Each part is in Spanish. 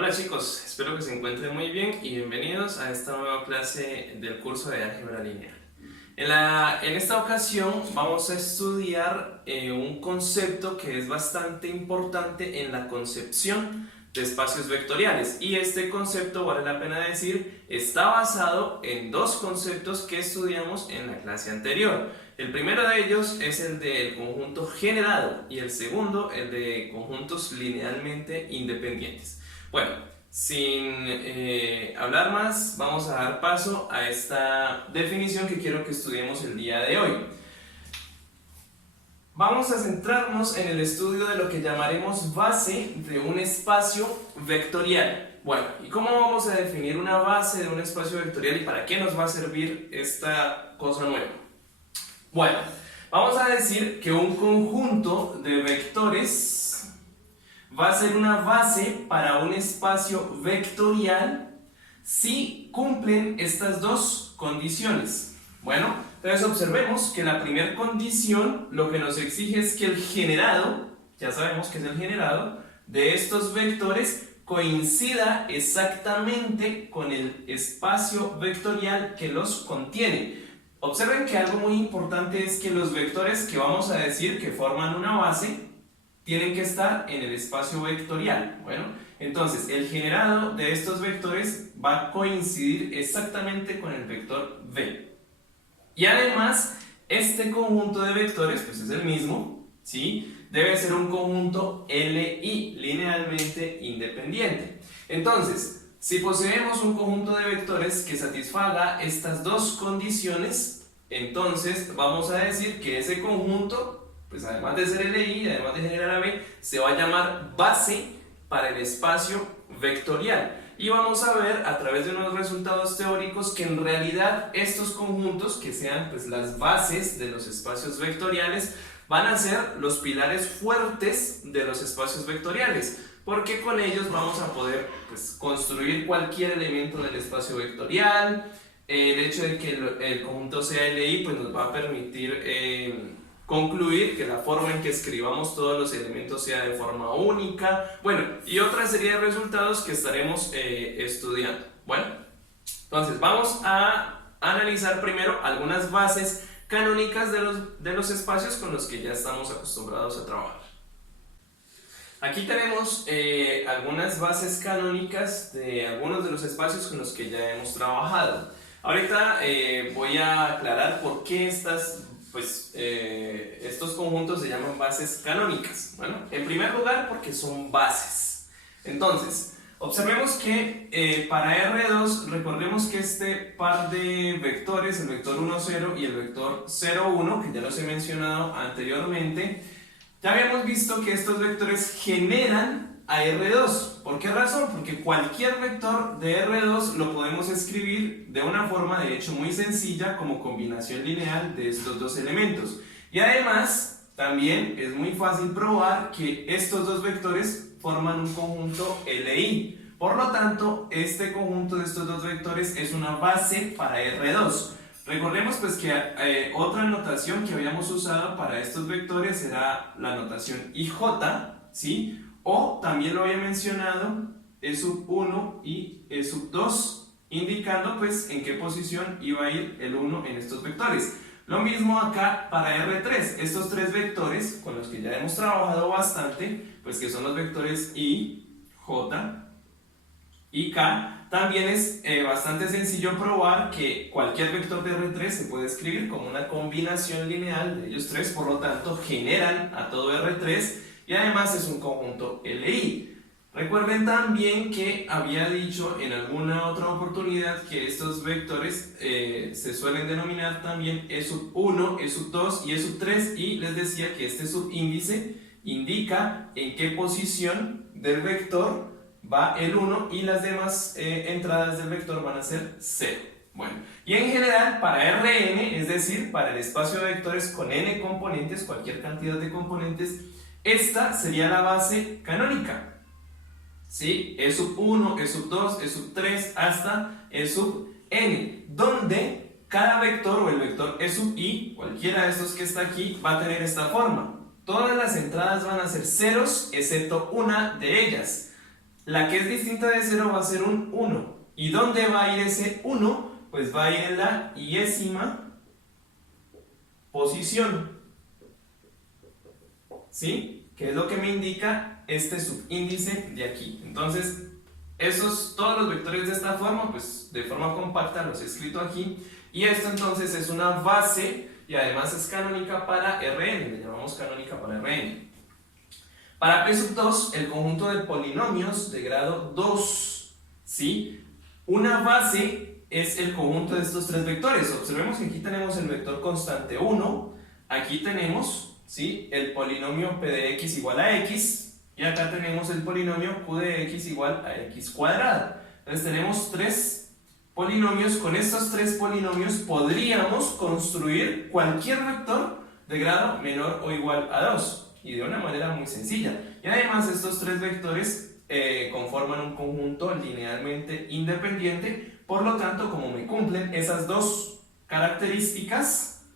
Hola chicos, espero que se encuentren muy bien y bienvenidos a esta nueva clase del curso de álgebra lineal. En esta ocasión vamos a estudiar un concepto que es bastante importante en la concepción de espacios vectoriales, y este concepto, vale la pena decir, está basado en dos conceptos que estudiamos en la clase anterior. El primero de ellos es el del conjunto generado y el segundo el de conjuntos linealmente independientes. Bueno, sin hablar más, vamos a dar paso a esta definición que quiero que estudiemos el día de hoy. Vamos a centrarnos en el estudio de lo que llamaremos base de un espacio vectorial. Bueno, ¿y cómo vamos a definir una base de un espacio vectorial y para qué nos va a servir esta cosa nueva? Bueno, vamos a decir que un conjunto de vectores va a ser una base para un espacio vectorial si cumplen estas dos condiciones. Bueno, entonces observemos que la primera condición lo que nos exige es que el generado, ya sabemos que es el generado, de estos vectores coincida exactamente con el espacio vectorial que los contiene. Observen que algo muy importante es que los vectores que vamos a decir que forman una base tienen que estar en el espacio vectorial. Bueno, entonces el generado de estos vectores va a coincidir exactamente con el vector v. Y además, este conjunto de vectores, pues es el mismo, ¿sí? Debe ser un conjunto LI, linealmente independiente. Entonces, si poseemos un conjunto de vectores que satisfaga estas dos condiciones, entonces vamos a decir que ese conjunto, pues además de ser LI, además de generar a V, se va a llamar base para el espacio vectorial. Y vamos a ver a través de unos resultados teóricos que en realidad estos conjuntos, que sean pues las bases de los espacios vectoriales, van a ser los pilares fuertes de los espacios vectoriales, porque con ellos vamos a poder pues construir cualquier elemento del espacio vectorial. El hecho de que el conjunto sea LI pues nos va a permitir concluir que la forma en que escribamos todos los elementos sea de forma única, bueno, y otra serie de resultados que estaremos estudiando. Bueno, entonces vamos a analizar primero algunas bases canónicas de los espacios con los que ya estamos acostumbrados a trabajar. Aquí tenemos algunas bases canónicas de algunos de los espacios con los que ya hemos trabajado. Ahorita voy a aclarar por qué estos conjuntos se llaman bases canónicas. Bueno, en primer lugar porque son bases. Entonces, observemos que para R2, recordemos que este par de vectores, el vector 1, 0 y el vector 0, 1, que ya los he mencionado anteriormente, ya habíamos visto que estos vectores generan a R2. ¿Por qué razón? Porque cualquier vector de R2 lo podemos escribir de una forma de hecho muy sencilla como combinación lineal de estos dos elementos. Y además también es muy fácil probar que estos dos vectores forman un conjunto LI. Por lo tanto, este conjunto de estos dos vectores es una base para R2. Recordemos pues que otra notación que habíamos usado para estos vectores era la notación IJ, ¿sí? O también lo había mencionado E sub 1 y E sub 2, indicando pues en qué posición iba a ir el 1 en estos vectores. Lo mismo acá para R3, estos tres vectores con los que ya hemos trabajado bastante, pues que son los vectores I, J y K. También es bastante sencillo probar que cualquier vector de R3 se puede escribir como una combinación lineal de ellos tres, por lo tanto generan a todo R3 y además es un conjunto LI. Recuerden también que había dicho en alguna otra oportunidad que estos vectores se suelen denominar también E sub 1, E sub 2 y E sub 3, y les decía que este subíndice indica en qué posición del vector va el 1 y las demás entradas del vector van a ser 0. Bueno, y en general para Rn, es decir, para el espacio de vectores con n componentes, cualquier cantidad de componentes, esta sería la base canónica, ¿sí? E sub 1, E sub 2, E sub 3 hasta E sub n, donde cada vector o el vector E sub i, cualquiera de estos que está aquí, va a tener esta forma. Todas las entradas van a ser ceros excepto una de ellas. La que es distinta de 0 va a ser un 1. ¿Y dónde va a ir ese 1? Pues va a ir en la yésima posición. ¿Sí? Que es lo que me indica este subíndice de aquí. Entonces, todos los vectores de esta forma, pues de forma compacta los he escrito aquí. Y esto entonces es una base y además es canónica para Rn, le llamamos canónica para Rn. Para P sub 2, el conjunto de polinomios de grado 2, ¿sí? Una base es el conjunto de estos tres vectores. Observemos que aquí tenemos el vector constante 1, aquí tenemos, ¿sí?, el polinomio P de x igual a x, y acá tenemos el polinomio Q de x igual a x cuadrado. Entonces tenemos tres polinomios. Con estos tres polinomios podríamos construir cualquier vector de grado menor o igual a 2. Y de una manera muy sencilla. Y además estos tres vectores conforman un conjunto linealmente independiente. Por lo tanto, como me cumplen esas dos características,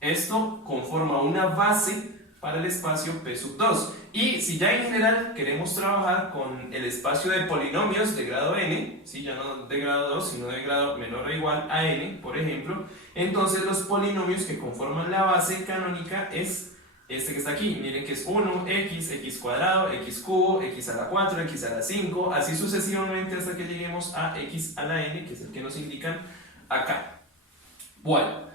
esto conforma una base para el espacio P sub 2. Y si ya en general queremos trabajar con el espacio de polinomios de grado n, ¿sí?, ya no de grado 2, sino de grado menor o igual a n, por ejemplo, entonces los polinomios que conforman la base canónica es este que está aquí. Miren que es 1, x cuadrado, x cubo, x a la 4, x a la 5, así sucesivamente hasta que lleguemos a x a la n, que es el que nos indican acá. Bueno,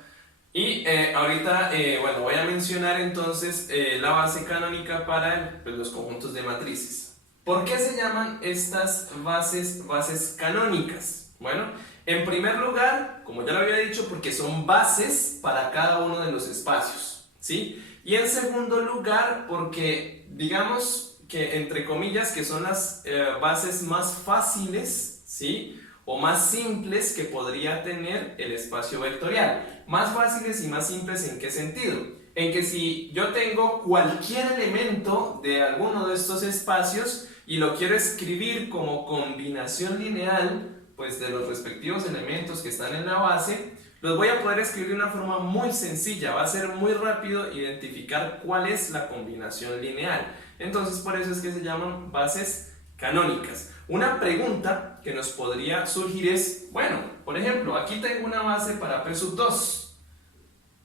y ahorita bueno, voy a mencionar entonces la base canónica para los conjuntos de matrices. ¿Por qué se llaman estas bases canónicas? Bueno, en primer lugar, como ya lo había dicho, porque son bases para cada uno de los espacios, ¿sí? Y en segundo lugar, porque digamos que entre comillas que son las bases más fáciles, ¿sí?, o más simples que podría tener el espacio vectorial. Más fáciles y más simples, ¿en qué sentido? En que si yo tengo cualquier elemento de alguno de estos espacios y lo quiero escribir como combinación lineal, pues de los respectivos elementos que están en la base, los voy a poder escribir de una forma muy sencilla. Va a ser muy rápido identificar cuál es la combinación lineal. Entonces, por eso es que se llaman bases canónicas. Una pregunta que nos podría surgir es, bueno, por ejemplo, aquí tengo una base para P sub 2.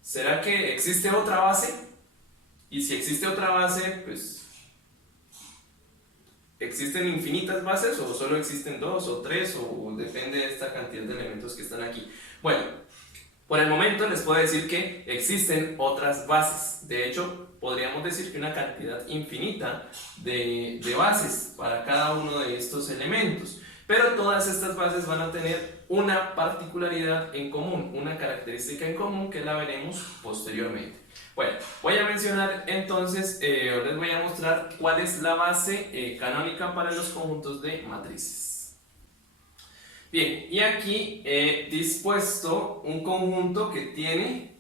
¿Será que existe otra base? Y si existe otra base, pues, ¿existen infinitas bases o solo existen 2 o 3 o depende de esta cantidad de elementos que están aquí? Bueno, por el momento les puedo decir que existen otras bases. De hecho, podríamos decir que una cantidad infinita de bases para cada uno de estos elementos. Pero todas estas bases van a tener una particularidad en común, una característica en común que la veremos posteriormente. Bueno, voy a mencionar entonces, les voy a mostrar cuál es la base canónica para los conjuntos de matrices. Bien, y aquí he dispuesto un conjunto que tiene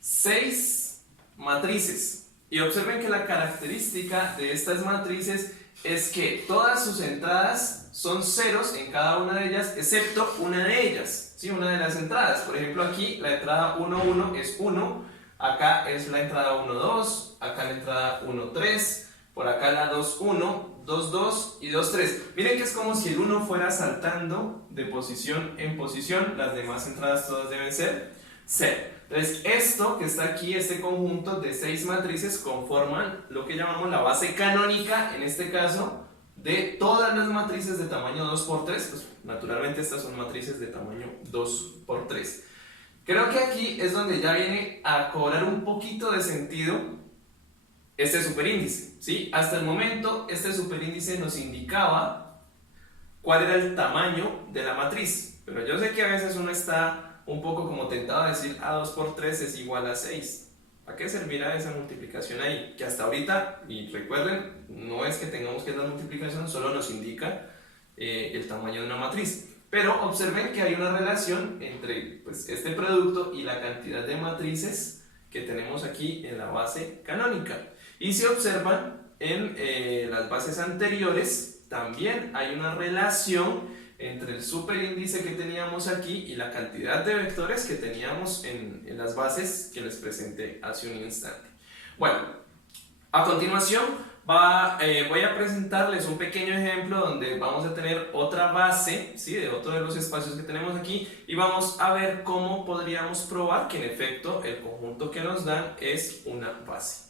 6 matrices. Y observen que la característica de estas matrices es que todas sus entradas son ceros en cada una de ellas, excepto una de ellas, ¿sí? Una de las entradas. Por ejemplo, aquí la entrada 1, 1 es 1, acá es la entrada 1, 2, acá la entrada 1, 3, por acá la 2, 1, 2, 2 y 2, 3. Miren que es como si el 1 fuera saltando de posición en posición. Las demás entradas todas deben ser 0. Entonces esto que está aquí, este conjunto de 6 matrices, conforman lo que llamamos la base canónica, en este caso, de todas las matrices de tamaño 2×3. Pues naturalmente estas son matrices de tamaño 2×3. Creo que aquí es donde ya viene a cobrar un poquito de sentido este superíndice, ¿sí? Hasta el momento este superíndice nos indicaba cuál era el tamaño de la matriz, pero yo sé que a veces uno está un poco como tentado a decir A2×3 es igual a 6. ¿Para qué servirá esa multiplicación ahí? Que hasta ahorita, y recuerden, no es que tengamos que dar multiplicación, solo nos indica el tamaño de una matriz. Pero observen que hay una relación entre pues, este producto y la cantidad de matrices que tenemos aquí en la base canónica. Y si observan en las bases anteriores, también hay una relación entre el superíndice que teníamos aquí y la cantidad de vectores que teníamos en las bases que les presenté hace un instante. Bueno, a continuación Voy a presentarles un pequeño ejemplo donde vamos a tener otra base, ¿sí? De otro de los espacios que tenemos aquí, y vamos a ver cómo podríamos probar que en efecto el conjunto que nos dan es una base.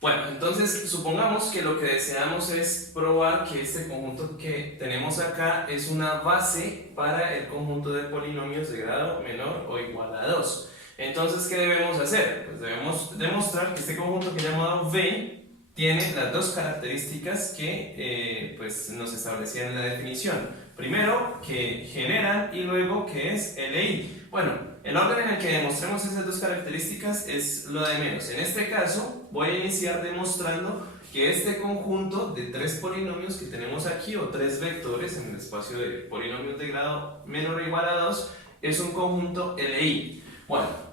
Bueno, entonces supongamos que lo que deseamos es probar que este conjunto que tenemos acá es una base para el conjunto de polinomios de grado menor o igual a 2. Entonces, ¿qué debemos hacer? Pues debemos demostrar que este conjunto que he llamado V tiene las dos características que pues nos establecían en la definición. Primero, que generan, y luego que es LI. Bueno, el orden en el que demostremos esas dos características es lo de menos. En este caso, voy a iniciar demostrando que este conjunto de tres polinomios que tenemos aquí, o tres vectores en el espacio de polinomios de grado menor o igual a 2, es un conjunto LI. Bueno,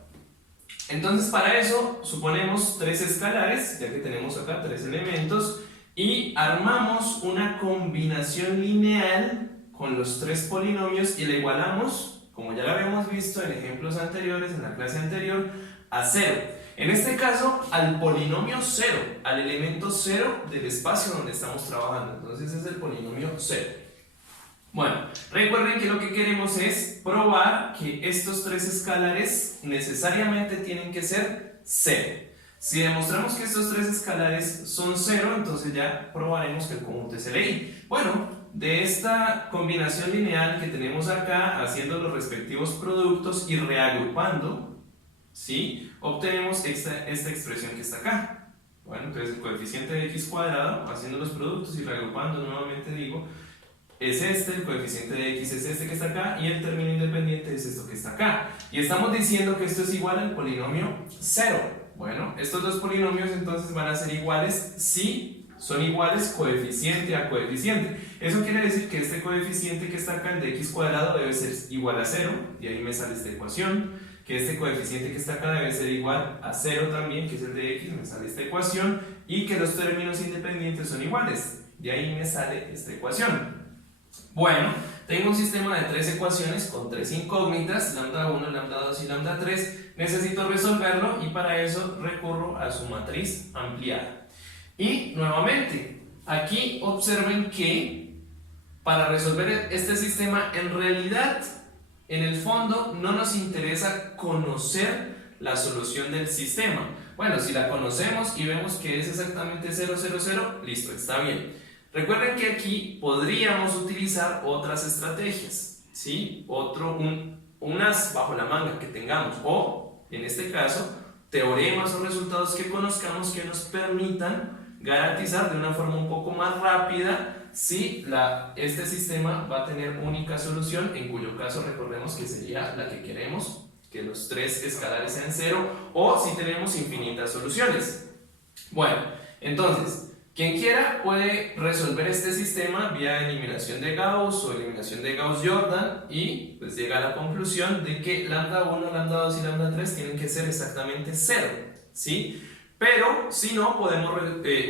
entonces para eso suponemos tres escalares, ya que tenemos acá tres elementos, y armamos una combinación lineal con los tres polinomios y la igualamos, como ya lo habíamos visto en ejemplos anteriores, en la clase anterior, a 0. En este caso, al polinomio 0, al elemento 0 del espacio donde estamos trabajando. Entonces es el polinomio 0. Bueno, recuerden que lo que queremos es probar que estos tres escalares necesariamente tienen que ser 0. Si demostramos que estos tres escalares son 0, entonces ya probaremos que el conjunto es LI. Bueno, de esta combinación lineal que tenemos acá, haciendo los respectivos productos y reagrupando, ¿sí?, obtenemos esta expresión que está acá. Bueno, entonces el coeficiente de x cuadrado, haciendo los productos y reagrupando, nuevamente digo, es este, el coeficiente de x es este que está acá, y el término independiente es esto que está acá. Y estamos diciendo que esto es igual al polinomio 0. Bueno, estos dos polinomios entonces van a ser iguales si son iguales coeficiente a coeficiente. Eso quiere decir que este coeficiente que está acá, el de x cuadrado, debe ser igual a 0, y ahí me sale esta ecuación. Que este coeficiente que está acá debe ser igual a 0 también, que es el de x, me sale esta ecuación. Y que los términos independientes son iguales, de ahí me sale esta ecuación. Bueno, tengo un sistema de tres ecuaciones con tres incógnitas, lambda 1, lambda 2 y lambda 3. Necesito resolverlo y para eso recurro a su matriz ampliada. Y nuevamente, aquí observen que para resolver este sistema, en realidad, en el fondo, no nos interesa conocer la solución del sistema. Bueno, si la conocemos y vemos que es exactamente 0, 0, 0, listo, está bien. Recuerden que aquí podríamos utilizar otras estrategias, ¿sí? Un as bajo la manga que tengamos, o en este caso, teoremas o resultados que conozcamos que nos permitan garantizar de una forma un poco más rápida si este sistema va a tener única solución, en cuyo caso recordemos que sería la que queremos, que los tres escalares sean 0, o si tenemos infinitas soluciones. Bueno, entonces, quien quiera puede resolver este sistema vía eliminación de Gauss o eliminación de Gauss-Jordan y pues llega a la conclusión de que lambda 1, lambda 2 y lambda 3 tienen que ser exactamente 0, ¿sí? Pero si no, podemos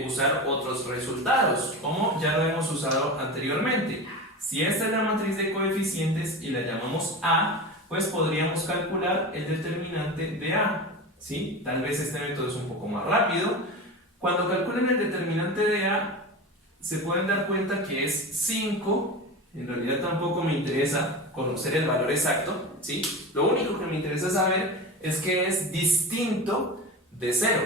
usar otros resultados, como ya lo hemos usado anteriormente. Si esta es la matriz de coeficientes y la llamamos A, pues podríamos calcular el determinante de A, ¿sí? Tal vez este método es un poco más rápido. Cuando calculen el determinante de A, se pueden dar cuenta que es 5. En realidad tampoco me interesa conocer el valor exacto, ¿sí? Lo único que me interesa saber es que es distinto de 0.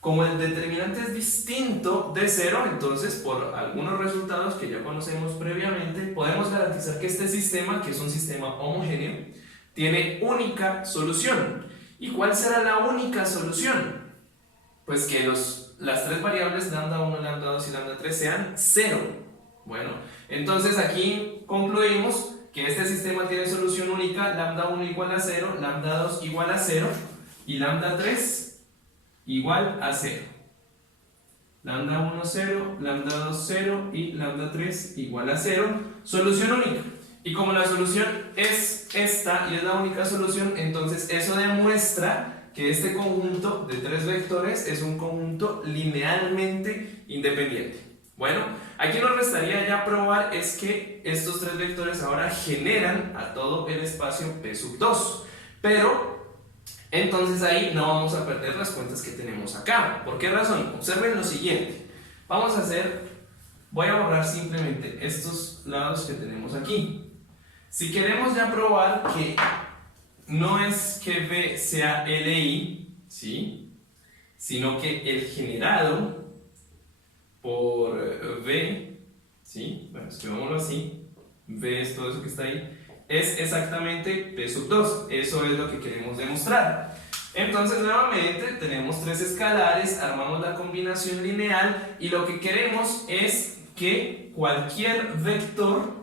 Como el determinante es distinto de 0, entonces por algunos resultados que ya conocemos previamente, podemos garantizar que este sistema, que es un sistema homogéneo, tiene única solución. ¿Y cuál será la única solución? Pues que las tres variables lambda 1, lambda 2 y lambda 3 sean 0. Bueno, entonces aquí concluimos que este sistema tiene solución única, lambda 1 igual a 0, lambda 2 igual a 0 y lambda 3 igual a 0. Lambda 1, 0, lambda 2, 0 y lambda 3 igual a 0. Solución única. Y como la solución es esta y es la única solución, entonces eso demuestra que este conjunto de tres vectores es un conjunto linealmente independiente. Bueno, aquí nos restaría ya probar es que estos tres vectores ahora generan a todo el espacio P sub 2. Pero entonces ahí no vamos a perder las cuentas que tenemos acá. ¿Por qué razón? Observen lo siguiente. Voy a borrar simplemente estos lados que tenemos aquí. Si queremos ya probar que no es que V sea LI, ¿sí?, sino que el generado por V, ¿sí?, bueno, escribámoslo así, V es todo eso que está ahí, es exactamente P sub 2. Eso es lo que queremos demostrar. Entonces nuevamente tenemos tres escalares, armamos la combinación lineal y lo que queremos es que cualquier vector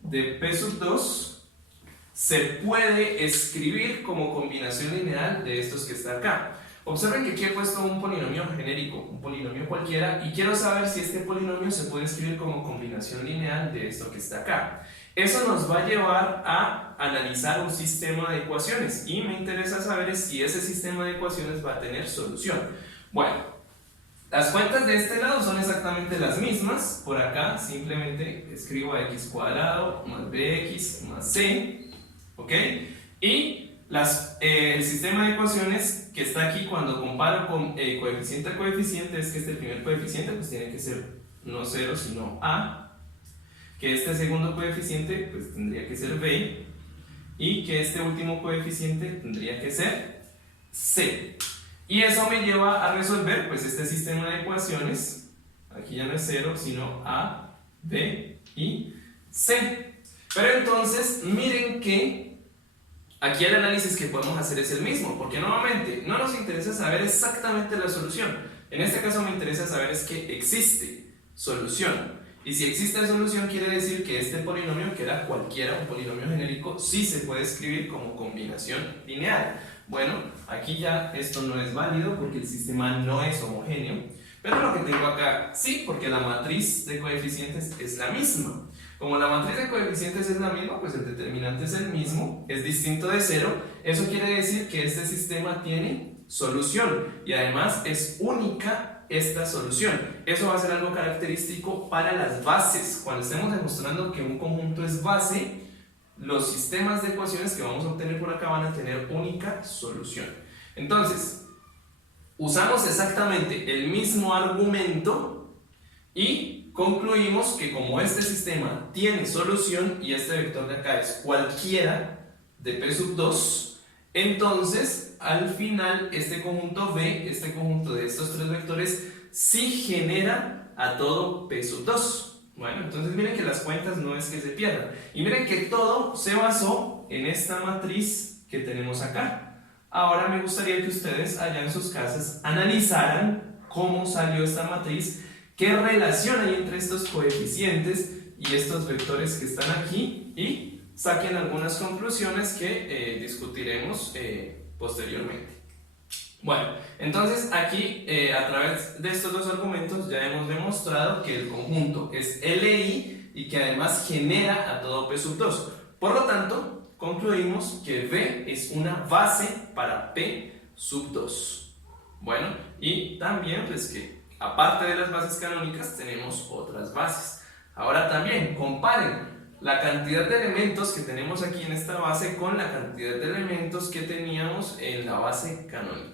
de P sub 2 se puede escribir como combinación lineal de estos que está acá. Observen que aquí he puesto un polinomio genérico, un polinomio cualquiera, y quiero saber si este polinomio se puede escribir como combinación lineal de esto que está acá. Eso nos va a llevar a analizar un sistema de ecuaciones y me interesa saber si ese sistema de ecuaciones va a tener solución. Bueno, las cuentas de este lado son exactamente las mismas. Por acá simplemente escribo x cuadrado más bx más c, ¿ok? Y el sistema de ecuaciones que está aquí, cuando comparo con coeficiente a coeficiente, es que este primer coeficiente pues tiene que ser no 0 sino a, que este segundo coeficiente pues tendría que ser b, y que este último coeficiente tendría que ser c. Y eso me lleva a resolver pues este sistema de ecuaciones. Aquí ya no es 0 sino a, b y c. Pero entonces miren que aquí el análisis que podemos hacer es el mismo, porque nuevamente no nos interesa saber exactamente la solución. En este caso me interesa saber es que existe solución. Y si existe solución quiere decir que este polinomio, que era cualquiera, un polinomio genérico, sí se puede escribir como combinación lineal. Bueno, aquí ya esto no es válido porque el sistema no es homogéneo, pero lo que tengo acá sí, porque la matriz de coeficientes es la misma. Como la matriz de coeficientes es la misma, pues el determinante es el mismo, es distinto de 0. Eso quiere decir que este sistema tiene solución y además es única esta solución. Eso va a ser algo característico para las bases. Cuando estemos demostrando que un conjunto es base, los sistemas de ecuaciones que vamos a obtener por acá van a tener única solución. Entonces, usamos exactamente el mismo argumento y concluimos que como este sistema tiene solución y este vector de acá es cualquiera de P sub 2, entonces al final este conjunto V, este conjunto de estos tres vectores, sí genera a todo P sub 2. Bueno, entonces miren que las cuentas no es que se pierdan. Y miren que todo se basó en esta matriz que tenemos acá. Ahora me gustaría que ustedes allá en sus casas analizaran cómo salió esta matriz, qué relación hay entre estos coeficientes y estos vectores que están aquí, y saquen algunas conclusiones que discutiremos posteriormente. Bueno, entonces aquí a través de estos dos argumentos ya hemos demostrado que el conjunto es LI y que además genera a todo P sub 2. Por lo tanto, concluimos que V es una base para P sub 2. Bueno, y también pues que aparte de las bases canónicas tenemos otras bases. Ahora también comparen la cantidad de elementos que tenemos aquí en esta base con la cantidad de elementos que teníamos en la base canónica.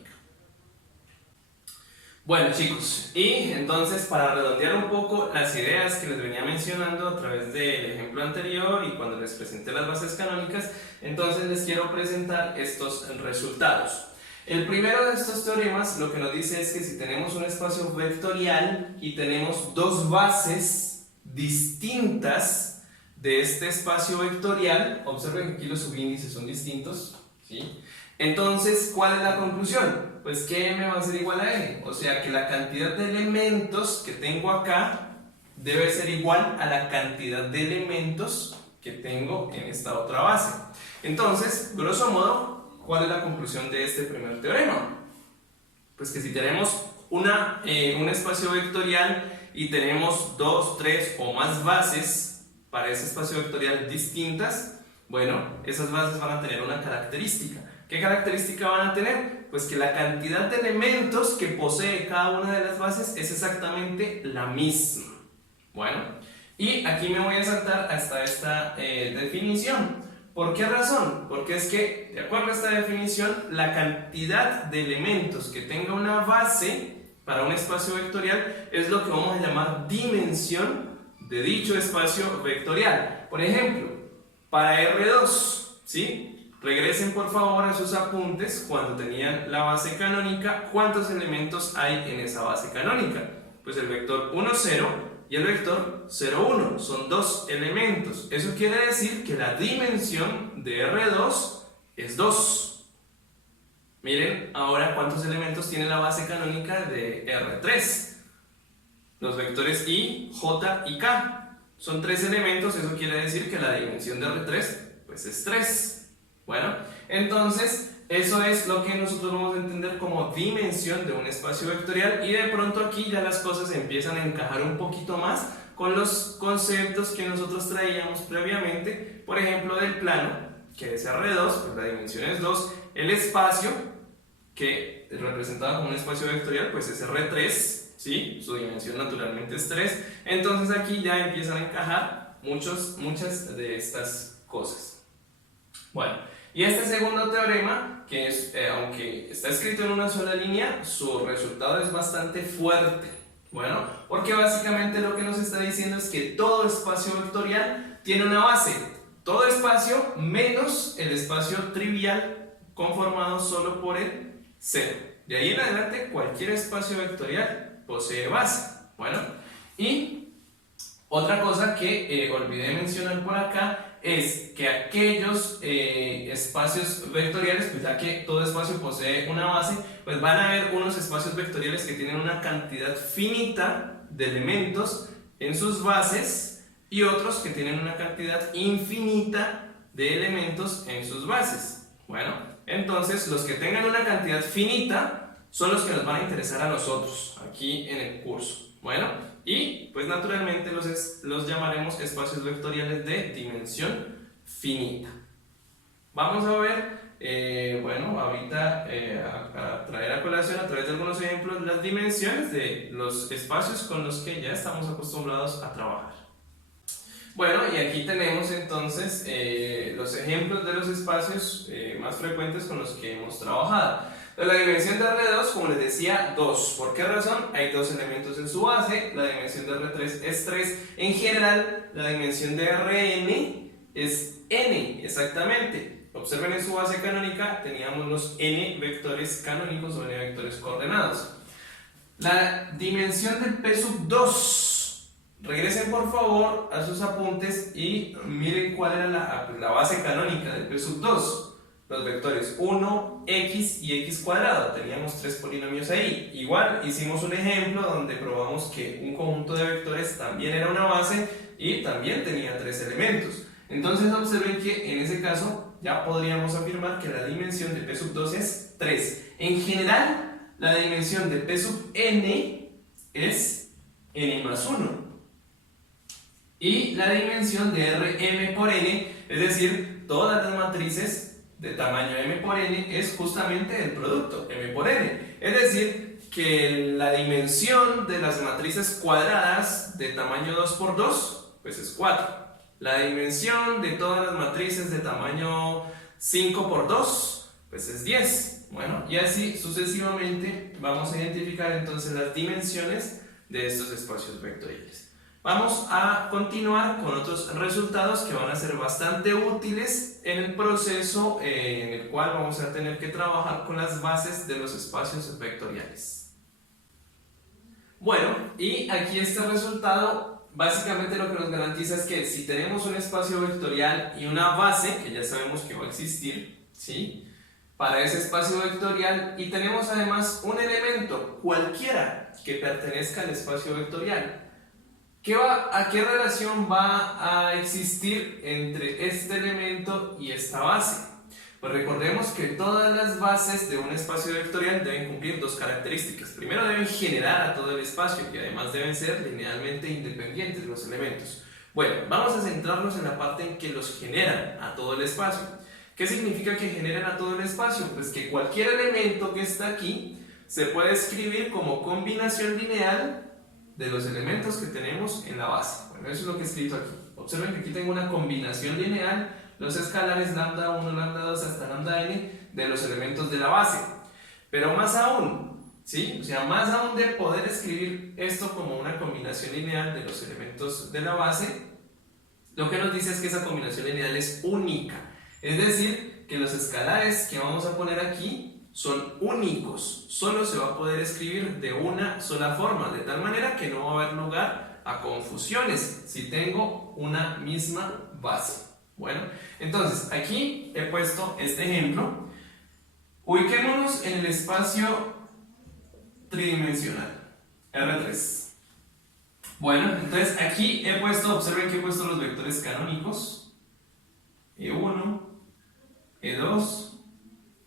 Bueno chicos, y entonces para redondear un poco las ideas que les venía mencionando a través del ejemplo anterior y cuando les presenté las bases canónicas, entonces les quiero presentar estos resultados. El primero de estos teoremas lo que nos dice es que si tenemos un espacio vectorial y tenemos dos bases distintas de este espacio vectorial, observen que aquí los subíndices son distintos, ¿sí? Entonces, ¿cuál es la conclusión? Pues que m va a ser igual a n, o sea que la cantidad de elementos que tengo acá debe ser igual a la cantidad de elementos que tengo en esta otra base. Entonces, grosso modo, ¿cuál es la conclusión de este primer teorema? Pues que si tenemos un espacio vectorial y tenemos dos, tres o más bases para ese espacio vectorial distintas, bueno, esas bases van a tener una característica. ¿Qué característica van a tener? Pues que la cantidad de elementos que posee cada una de las bases es exactamente la misma. Bueno, y aquí me voy a saltar hasta esta definición, ¿Por qué razón? Porque es que, de acuerdo a esta definición, la cantidad de elementos que tenga una base para un espacio vectorial es lo que vamos a llamar dimensión de dicho espacio vectorial. Por ejemplo, para R2, ¿sí? Regresen por favor a sus apuntes cuando tenían la base canónica. ¿Cuántos elementos hay en esa base canónica? Pues el vector 1, 0 y el vector 0, 1. Son dos elementos. Eso quiere decir que la dimensión de R2 es 2. Miren ahora cuántos elementos tiene la base canónica de R3. Los vectores I, J y K. Son 3 elementos, eso quiere decir que la dimensión de R3 pues es 3. Bueno, entonces eso es lo que nosotros vamos a entender como dimensión de un espacio vectorial, y de pronto aquí ya las cosas empiezan a encajar un poquito más con los conceptos que nosotros traíamos previamente, por ejemplo del plano, que es R2, pues la dimensión es 2, el espacio, que es representado como un espacio vectorial, pues es R3, ¿sí? Su dimensión naturalmente es 3, entonces aquí ya empiezan a encajar muchas de estas cosas. Bueno, y este segundo teorema, que es, aunque está escrito en una sola línea, su resultado es bastante fuerte. Bueno, porque básicamente lo que nos está diciendo es que todo espacio vectorial tiene una base. Todo espacio menos el espacio trivial conformado solo por el 0. De ahí en adelante cualquier espacio vectorial posee base. Bueno, y otra cosa que olvidé mencionar por acá es que aquellos espacios vectoriales, pues ya que todo espacio posee una base, pues van a haber unos espacios vectoriales que tienen una cantidad finita de elementos en sus bases y otros que tienen una cantidad infinita de elementos en sus bases. Bueno, entonces los que tengan una cantidad finita son los que nos van a interesar a nosotros aquí en el curso. Bueno, y pues naturalmente los llamaremos espacios vectoriales de dimensión finita. Vamos a ver, bueno, ahorita a traer a colación a través de algunos ejemplos las dimensiones de los espacios con los que ya estamos acostumbrados a trabajar. Bueno, y aquí tenemos entonces los ejemplos de los espacios más frecuentes con los que hemos trabajado. La dimensión de R2, como les decía, 2. ¿Por qué razón? Hay 2 elementos en su base. La dimensión de R3 es 3. En general, la dimensión de Rn es n, exactamente. Observen en su base canónica, teníamos los n vectores canónicos o n vectores coordenados. La dimensión del P sub 2. Regresen por favor a sus apuntes y miren cuál era la base canónica del P sub 2. Los vectores 1, x y x cuadrado. Teníamos 3 polinomios ahí. Igual hicimos un ejemplo donde probamos que un conjunto de vectores también era una base y también tenía 3 elementos. Entonces observen que en ese caso ya podríamos afirmar que la dimensión de P sub 2 es 3. En general, la dimensión de P sub n es n más 1. Y la dimensión de Rm por n, es decir, todas las matrices de tamaño m por n, es justamente el producto m por n. Es decir, que la dimensión de las matrices cuadradas de tamaño 2 por 2, pues es 4. La dimensión de todas las matrices de tamaño 5 por 2, pues es 10. Bueno, y así sucesivamente vamos a identificar entonces las dimensiones de estos espacios vectoriales. Vamos a continuar con otros resultados que van a ser bastante útiles en el proceso en el cual vamos a tener que trabajar con las bases de los espacios vectoriales. Bueno, y aquí este resultado básicamente lo que nos garantiza es que si tenemos un espacio vectorial y una base, que ya sabemos que va a existir, ¿sí?, para ese espacio vectorial, y tenemos además un elemento cualquiera que pertenezca al espacio vectorial, ¿a qué relación va a existir entre este elemento y esta base? Pues recordemos que todas las bases de un espacio vectorial deben cumplir 2 características. Primero, deben generar a todo el espacio y además deben ser linealmente independientes los elementos. Bueno, vamos a centrarnos en la parte en que los generan a todo el espacio. ¿Qué significa que generan a todo el espacio? Pues que cualquier elemento que está aquí se puede escribir como combinación lineal de los elementos que tenemos en la base. Bueno, eso es lo que he escrito aquí. Observen que aquí tengo una combinación lineal los escalares lambda 1, lambda 2 hasta lambda n de los elementos de la base. Pero más aún, ¿sí? O sea, más aún de poder escribir esto como una combinación lineal de los elementos de la base, lo que nos dice es que esa combinación lineal es única. Es decir, que los escalares que vamos a poner aquí son únicos. Solo se va a poder escribir de una sola forma, de tal manera que no va a haber lugar a confusiones si tengo una misma base. Bueno, entonces aquí he puesto este ejemplo. Ubiquémonos en el espacio tridimensional, R3. Bueno, entonces aquí he puesto, observen que he puesto los vectores canónicos, E1, E2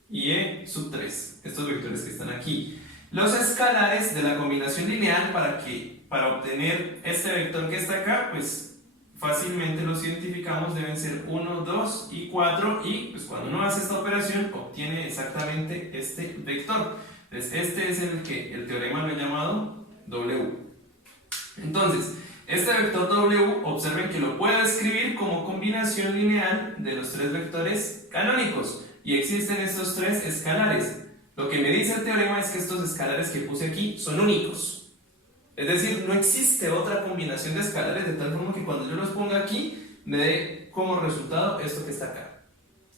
y E3, estos vectores que están aquí. Los escalares de la combinación lineal para obtener este vector que está acá, pues fácilmente los identificamos, deben ser 1, 2 y 4, y pues cuando uno hace esta operación obtiene exactamente este vector. Entonces este es el que el teorema lo he llamado W. Entonces, este vector W, observen que lo puedo escribir como combinación lineal de los tres vectores canónicos, y existen estos tres escalares. Lo que me dice el teorema es que estos escalares que puse aquí son únicos. Es decir, no existe otra combinación de escalares de tal forma que cuando yo los ponga aquí me dé como resultado esto que está acá.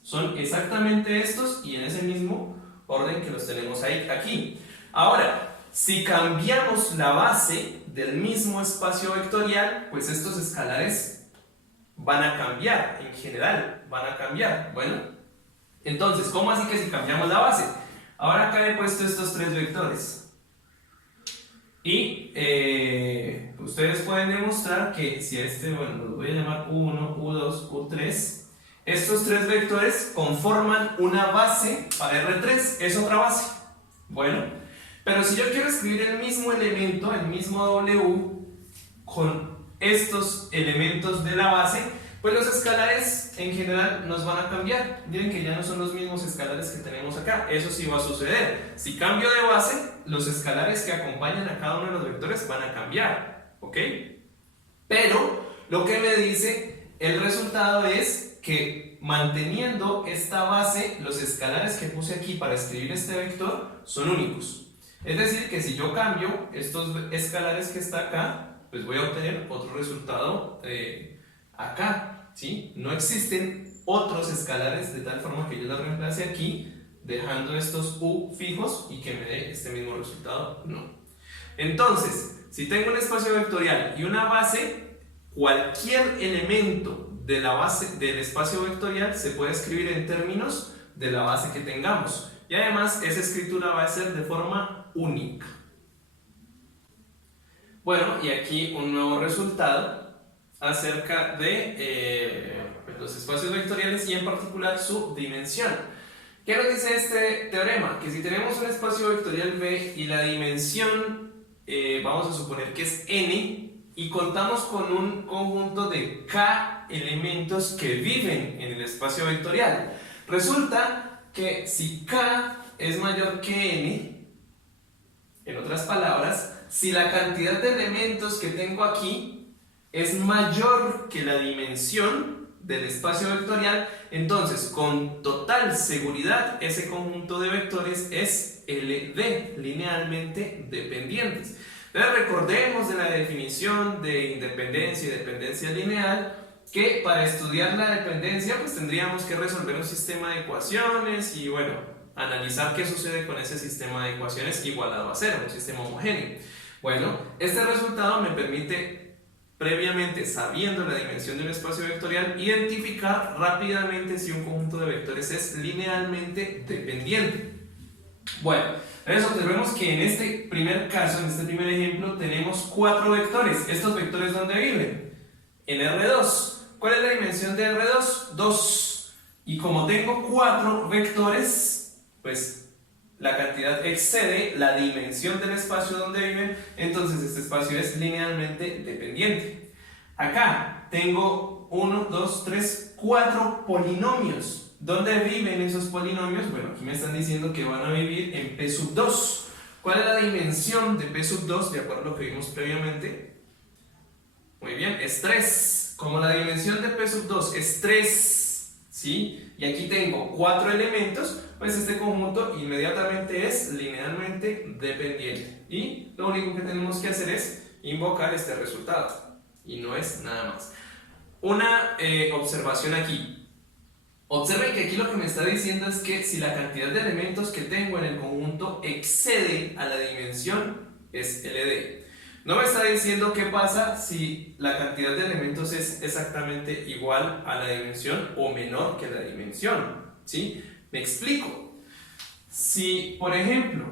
Son exactamente estos y en ese mismo orden que los tenemos ahí, aquí. Ahora, si cambiamos la base del mismo espacio vectorial, pues estos escalares van a cambiar, en general van a cambiar. Bueno, entonces, ¿cómo así que si cambiamos la base? Ahora acá he puesto estos tres vectores. Y ustedes pueden demostrar que si bueno, los voy a llamar U1, U2, U3, estos tres vectores conforman una base para R3, es otra base. Bueno, pero si yo quiero escribir el mismo elemento, el mismo W, con estos elementos de la base, pues los escalares en general nos van a cambiar. Miren que ya no son los mismos escalares que tenemos acá. Eso sí va a suceder. Si cambio de base, los escalares que acompañan a cada uno de los vectores van a cambiar, ¿ok? Pero lo que me dice el resultado es que manteniendo esta base, los escalares que puse aquí para escribir este vector son únicos. Es decir, que si yo cambio estos escalares que está acá, pues voy a obtener otro resultado acá, ¿sí? No existen otros escalares de tal forma que yo los reemplace aquí, dejando estos U fijos y que me dé este mismo resultado, no. Entonces, si tengo un espacio vectorial y una base, cualquier elemento de la base del espacio vectorial se puede escribir en términos de la base que tengamos. Y además, esa escritura va a ser de forma única. Bueno, y aquí un nuevo resultado acerca de los espacios vectoriales y en particular su dimensión. ¿Qué nos dice este teorema? Que si tenemos un espacio vectorial V y la dimensión, vamos a suponer que es n, y contamos con un conjunto de k elementos que viven en el espacio vectorial, resulta que si k es mayor que n, en otras palabras, si la cantidad de elementos que tengo aquí es mayor que la dimensión del espacio vectorial, entonces con total seguridad ese conjunto de vectores es LD, linealmente dependientes. Entonces recordemos de la definición de independencia y dependencia lineal que para estudiar la dependencia pues tendríamos que resolver un sistema de ecuaciones y bueno, analizar qué sucede con ese sistema de ecuaciones igualado a cero, un sistema homogéneo. Bueno, este resultado me permite, previamente sabiendo la dimensión de un espacio vectorial, identificar rápidamente si un conjunto de vectores es linealmente dependiente. Bueno, entonces observemos que en este primer caso, en este primer ejemplo, tenemos 4 vectores. ¿Estos vectores dónde viven? En R2. ¿Cuál es la dimensión de R2? 2. Y como tengo 4 vectores, pues la cantidad excede la dimensión del espacio donde viven, entonces este espacio es linealmente dependiente. Acá tengo 1, 2, 3, 4 polinomios. ¿Dónde viven esos polinomios? Bueno, aquí me están diciendo que van a vivir en P sub 2. ¿Cuál es la dimensión de P sub 2? De acuerdo a lo que vimos previamente. Muy bien, es 3. Como la dimensión de P sub 2 es 3, ¿sí? Y aquí tengo 4 elementos, pues este conjunto inmediatamente es linealmente dependiente. Y lo único que tenemos que hacer es invocar este resultado. Y no es nada más. Una observación aquí. Observen que aquí lo que me está diciendo es que si la cantidad de elementos que tengo en el conjunto excede a la dimensión, es LD. No me está diciendo qué pasa si la cantidad de elementos es exactamente igual a la dimensión o menor que la dimensión, ¿sí? Me explico. Si, por ejemplo,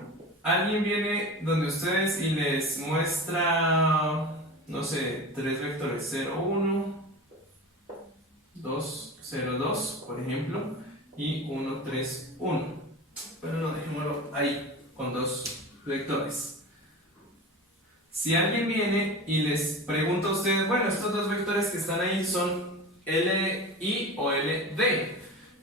alguien viene donde ustedes y les muestra, no sé, 3 vectores, 0, 1, 2, 0, 2, por ejemplo, y 1, 3, 1. Pero no, dejémoslo ahí, con 2 vectores. Si alguien viene y les pregunta a ustedes, bueno, estos 2 vectores que están ahí son LI o LD,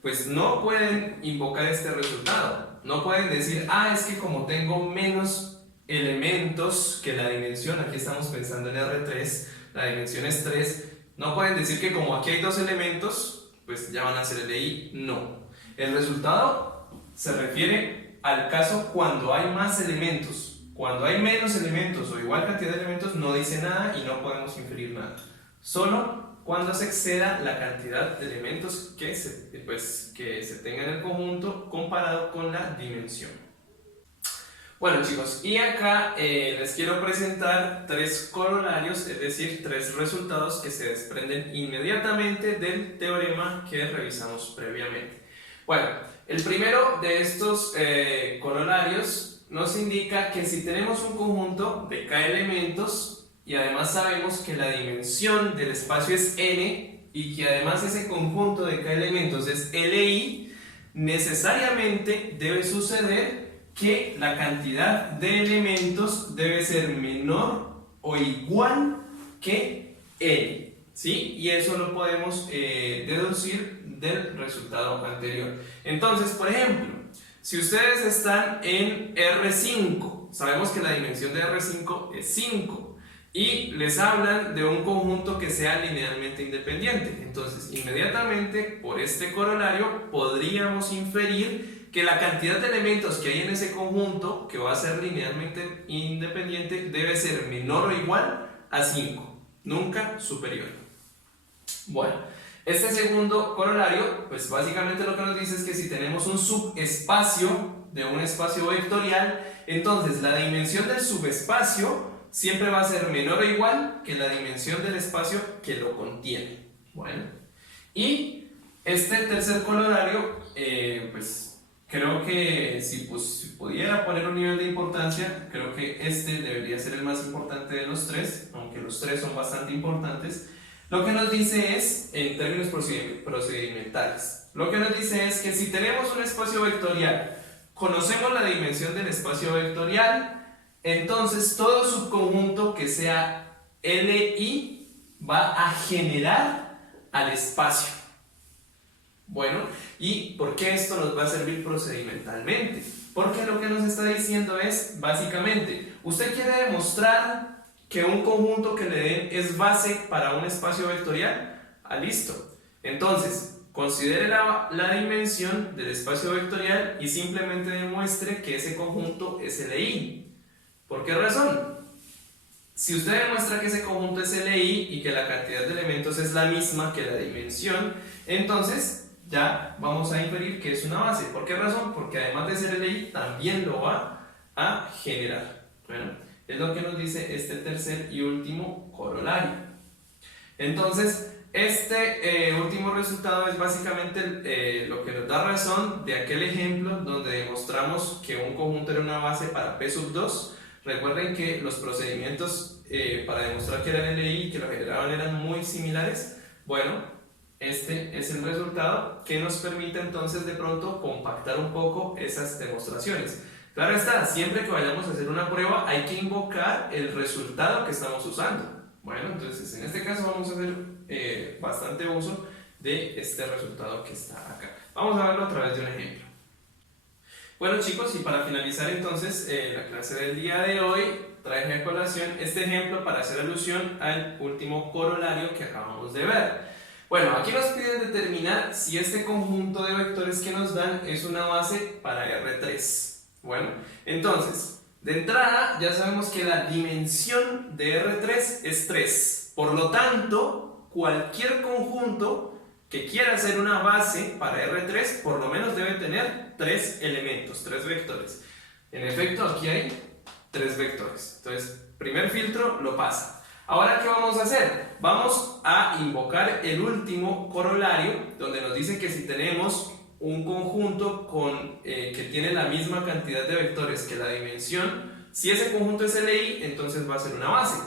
pues no pueden invocar este resultado. No pueden decir, es que como tengo menos elementos que la dimensión, aquí estamos pensando en R3, la dimensión es 3, no pueden decir que como aquí hay 2 elementos, pues ya van a ser LI. No. El resultado se refiere al caso cuando hay más elementos. Cuando hay menos elementos o igual cantidad de elementos no dice nada y no podemos inferir nada. Solo cuando se exceda la cantidad de elementos que se tenga en el conjunto comparado con la dimensión. Bueno chicos, y acá les quiero presentar 3 corolarios, es decir, 3 resultados que se desprenden inmediatamente del teorema que revisamos previamente. Bueno, el primero de estos corolarios nos indica que si tenemos un conjunto de k elementos y además sabemos que la dimensión del espacio es n y que además ese conjunto de k elementos es Li, necesariamente debe suceder que la cantidad de elementos debe ser menor o igual que n, ¿sí? Y eso lo podemos deducir del resultado anterior. Entonces, por ejemplo, si ustedes están en R5, sabemos que la dimensión de R5 es 5 y les hablan de un conjunto que sea linealmente independiente. Entonces, inmediatamente por este corolario podríamos inferir que la cantidad de elementos que hay en ese conjunto, que va a ser linealmente independiente, debe ser menor o igual a 5, nunca superior. Bueno. Este segundo corolario, pues básicamente lo que nos dice es que si tenemos un subespacio de un espacio vectorial, entonces la dimensión del subespacio siempre va a ser menor o igual que la dimensión del espacio que lo contiene. Bueno, y este tercer corolario, pues creo que si pudiera poner un nivel de importancia, creo que este debería ser el más importante de los 3, aunque los 3 son bastante importantes. Lo que nos dice es, en términos procedimentales, lo que nos dice es que si tenemos un espacio vectorial, conocemos la dimensión del espacio vectorial, entonces todo subconjunto que sea Li va a generar al espacio. Bueno, ¿y por qué esto nos va a servir procedimentalmente? Porque lo que nos está diciendo es, básicamente, usted quiere demostrar que un conjunto que le den es base para un espacio vectorial. Listo. Entonces, considere la dimensión del espacio vectorial y simplemente demuestre que ese conjunto es Li. ¿Por qué razón? Si usted demuestra que ese conjunto es Li y que la cantidad de elementos es la misma que la dimensión, entonces ya vamos a inferir que es una base. ¿Por qué razón? Porque además de ser Li, también lo va a generar. Bueno, es lo que nos dice este tercer y último corolario. Entonces, este último resultado es básicamente lo que nos da razón de aquel ejemplo donde demostramos que un conjunto era una base para P sub 2. Recuerden que los procedimientos para demostrar que eran Li y que lo generaban eran muy similares. Bueno, este es el resultado que nos permite entonces de pronto compactar un poco esas demostraciones. Claro está, siempre que vayamos a hacer una prueba hay que invocar el resultado que estamos usando. Bueno, entonces en este caso vamos a hacer bastante uso de este resultado que está acá. Vamos a verlo a través de un ejemplo. Bueno chicos, y para finalizar entonces la clase del día de hoy, traje a colación este ejemplo para hacer alusión al último corolario que acabamos de ver. Bueno, aquí nos piden determinar si este conjunto de vectores que nos dan es una base para R3. Bueno, entonces, de entrada ya sabemos que la dimensión de R3 es 3. Por lo tanto, cualquier conjunto que quiera ser una base para R3, por lo menos debe tener 3 elementos, 3 vectores. En efecto, aquí hay 3 vectores. Entonces, primer filtro lo pasa. Ahora, ¿qué vamos a hacer? Vamos a invocar el último corolario, donde nos dice que si tenemos un conjunto que tiene la misma cantidad de vectores que la dimensión, si ese conjunto es LI, entonces va a ser una base.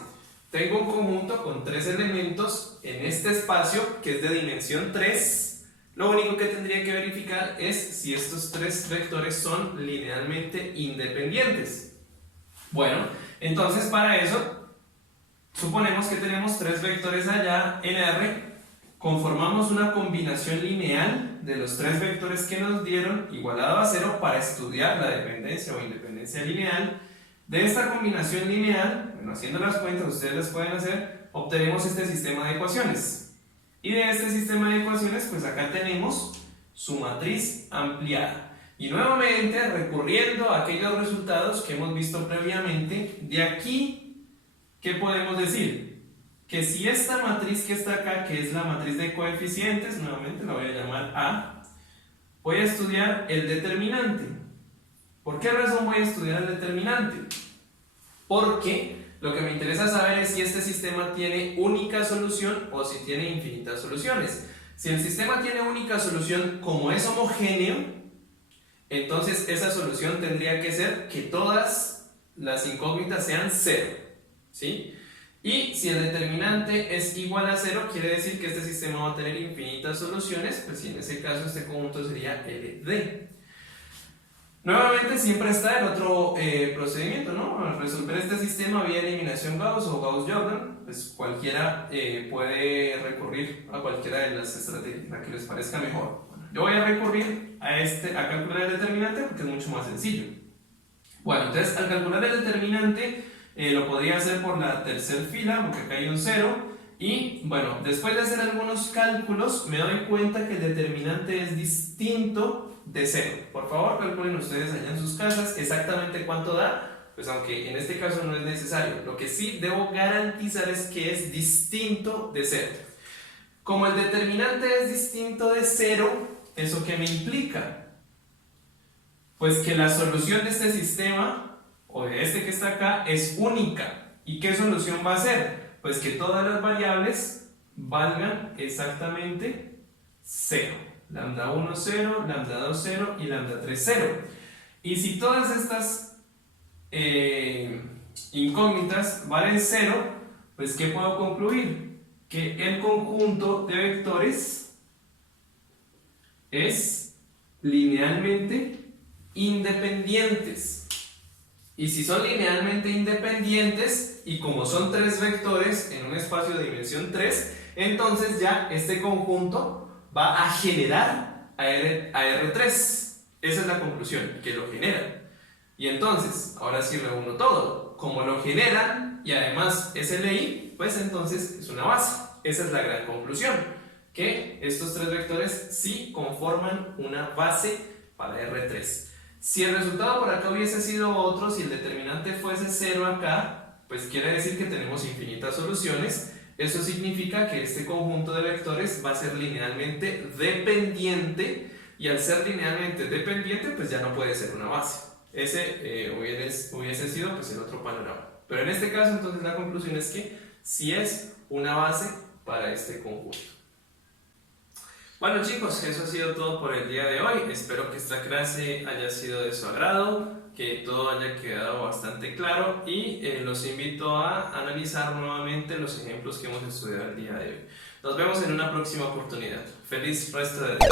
Tengo un conjunto con 3 elementos en este espacio que es de dimensión 3. Lo único que tendría que verificar es si estos 3 vectores son linealmente independientes. Bueno, entonces para eso, suponemos que tenemos 3 vectores allá en R, conformamos una combinación lineal de los 3 vectores que nos dieron igualado a 0 para estudiar la dependencia o independencia lineal. De esta combinación lineal, bueno, haciendo las cuentas, ustedes las pueden hacer, obtenemos este sistema de ecuaciones. Y de este sistema de ecuaciones, pues acá tenemos su matriz ampliada. Y nuevamente, recurriendo a aquellos resultados que hemos visto previamente, de aquí, ¿qué podemos decir? Que si esta matriz que está acá, que es la matriz de coeficientes, nuevamente la voy a llamar A, voy a estudiar el determinante. ¿Por qué razón voy a estudiar el determinante? Porque lo que me interesa saber es si este sistema tiene única solución o si tiene infinitas soluciones. Si el sistema tiene única solución como es homogéneo, entonces esa solución tendría que ser que todas las incógnitas sean 0, ¿sí? Y si el determinante es igual a 0, quiere decir que este sistema va a tener infinitas soluciones, pues en ese caso este conjunto sería LD. Nuevamente siempre está el otro procedimiento, ¿no? Al resolver este sistema vía eliminación Gauss o Gauss-Jordan, pues cualquiera puede recurrir a cualquiera de las estrategias, la que les parezca mejor. Bueno, yo voy a recurrir a calcular el determinante porque es mucho más sencillo. Bueno, entonces al calcular el determinante lo podría hacer por la tercera fila, porque acá hay un 0. Y bueno, después de hacer algunos cálculos me doy cuenta que el determinante es distinto de 0. Por favor, calculen ustedes allá en sus casas exactamente cuánto da, pues aunque en este caso no es necesario. Lo que sí debo garantizar es que es distinto de 0. Como el determinante es distinto de 0, ¿eso qué me implica? Pues que la solución de este sistema, o de este que está acá, es única. ¿Y qué solución va a ser? Pues que todas las variables valgan exactamente 0. Lambda 1, 0, lambda 2, 0 y lambda 3, 0. Y si todas estas incógnitas valen 0, pues ¿qué puedo concluir? Que el conjunto de vectores es linealmente independientes. Y si son linealmente independientes, y como son 3 vectores en un espacio de dimensión 3, entonces ya este conjunto va a generar a R3. Esa es la conclusión, que lo genera. Y entonces, ahora sí reúno todo. Como lo generan y además es LI, pues entonces es una base. Esa es la gran conclusión, que estos 3 vectores sí conforman una base para R3. Si el resultado por acá hubiese sido otro, si el determinante fuese 0 acá, pues quiere decir que tenemos infinitas soluciones. Eso significa que este conjunto de vectores va a ser linealmente dependiente, y al ser linealmente dependiente, pues ya no puede ser una base. Ese hubiese sido pues el otro panorama. Pero en este caso, entonces la conclusión es que sí es una base para este conjunto. Bueno chicos, eso ha sido todo por el día de hoy. Espero que esta clase haya sido de su agrado, que todo haya quedado bastante claro, y los invito a analizar nuevamente los ejemplos que hemos estudiado el día de hoy. Nos vemos en una próxima oportunidad. Feliz resto de día.